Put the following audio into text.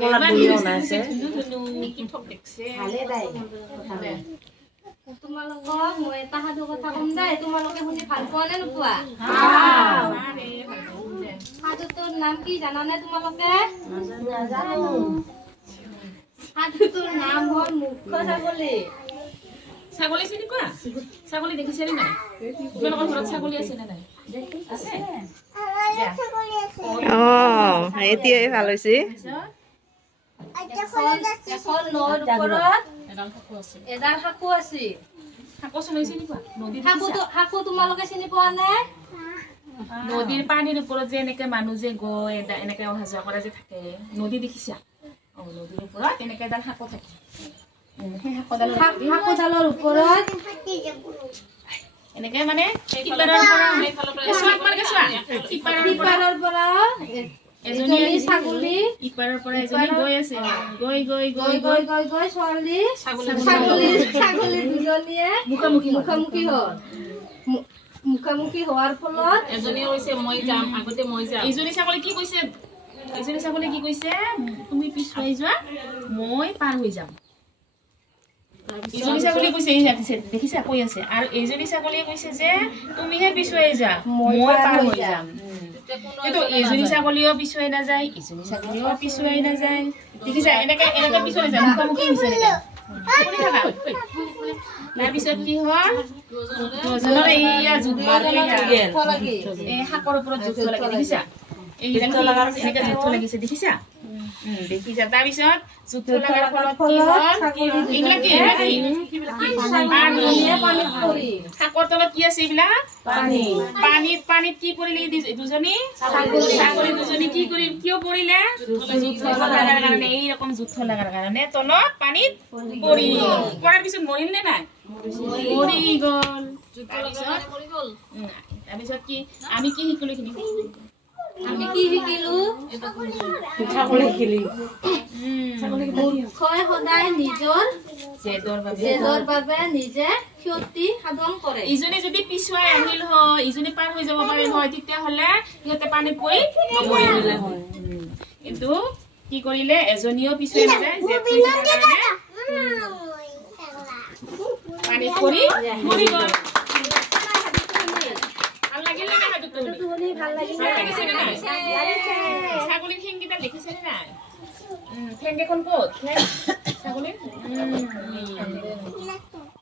কলা বুলিও নাছে তোমালোকক মই এটা সাধু কথা কম দে তোমালোকে শুনি ভাল পোৱা নে নোপোৱা সাধুটোৰ নাম কি জানানে তোমালোকে নাজানো সাধুটোৰ নাম হ'ল মুখ্য ছাগলী ছাগলী চিনি পোৱা ছাগলী দেখিছে নে নাই তোমালোকৰ ঘৰত ছাগলী আছে নে নাই আছে এতিয়াই ভাল হৈছে এখন নৈৰ ওপৰত এডাল সাঁকো আছে সাঁকো চলাই চিনি পোৱা নদীত সাঁকো তোমালোকে চিনি পোৱা নে নদীৰ পানীৰ ওপৰত যে এনেকে মানুহ যে গৈ এনেকে অহা যোৱা কৰা যে থাকে নদী দেখিছা নদীৰ ওপৰত এনেকে এডাল সাঁকো থাকে সেই সাঁকোডালৰ ওপৰত এনেকে মানে ইপাৰৰ পৰা এজনী ছাগলী ইপাৰৰ পৰা এজনী গৈ আছে গৈ গৈ গৈ গৈ গৈ গৈ ছাগলী দুজনীয়ে মুখামুখি হোৱাৰ ফলত এজনীয়ে কৈছে মই যাম আগতে মই যাম এজনী ছাগলী কি কৈছে তুমি পিছুৱাই যোৱা মই পাৰ হৈ যাম এজনী ছাগলী কৈছে দেখিছা কৈ আছে আৰু এজনী ছাগলীয়ে কৈছে যে তুমিহে পিছুৱাই যা মই পাৰ হৈ যাম কিন্তু এজনী ছাগলীও পিছুৱাই নাযায় এজনী ছাগলীও পিছুৱাই নাযায় দেখিছা এনেকে এনেকে পিছুৱাই যায় মুখামুখি হৈছে তাৰপিছত কি হ'ল দুজনৰ এইয়া যুদ্ধ এই শাকৰ ওপৰত যুদ্ধ লাগে দেখিছা এনেকে যুদ্ধ লাগিছে দেখিছা দেখিছা তাৰপিছত যুদ্ধ লগাৰ ফলত কি হ'ল এইবিলাক কি শাকৰ তলত কি আছে এইবিলাক পানীত কি পৰিলে দুজনী ছাগলী দুজনী কি কৰি কিয় পৰিলে যুদ্ধ লগাৰ কাৰণে এইৰকম যুদ্ধ লগাৰ কাৰণে তলত পানীত পৰাৰ পিছত মৰিল নে নাই মৰি গ'ল তাৰপিছত কি আমি কি শিকিলো এইখিনি আমি কি শিকিলো ছাগলী খেলি মূৰ্খই সদায় নিজৰ জেদৰ বাবে নিজে ক্ষতি সাধন কৰে ইজনী যদি পিছুৱাই আহিল হয় ইজনী পাৰ হৈ যাব পাৰিল হয় তেতিয়াহ'লে সিহঁতে পানীত পৰি নমৰিলে হয় কিন্তু কি কৰিলে এজনীও পিছুৱাই নাযায় পানীত পৰি মৰি গ'ল ছাগলীৰ ঠেংকেইটা দেখিছেনে নাই ঠেং কেইখন ক'ত ছাগলীৰ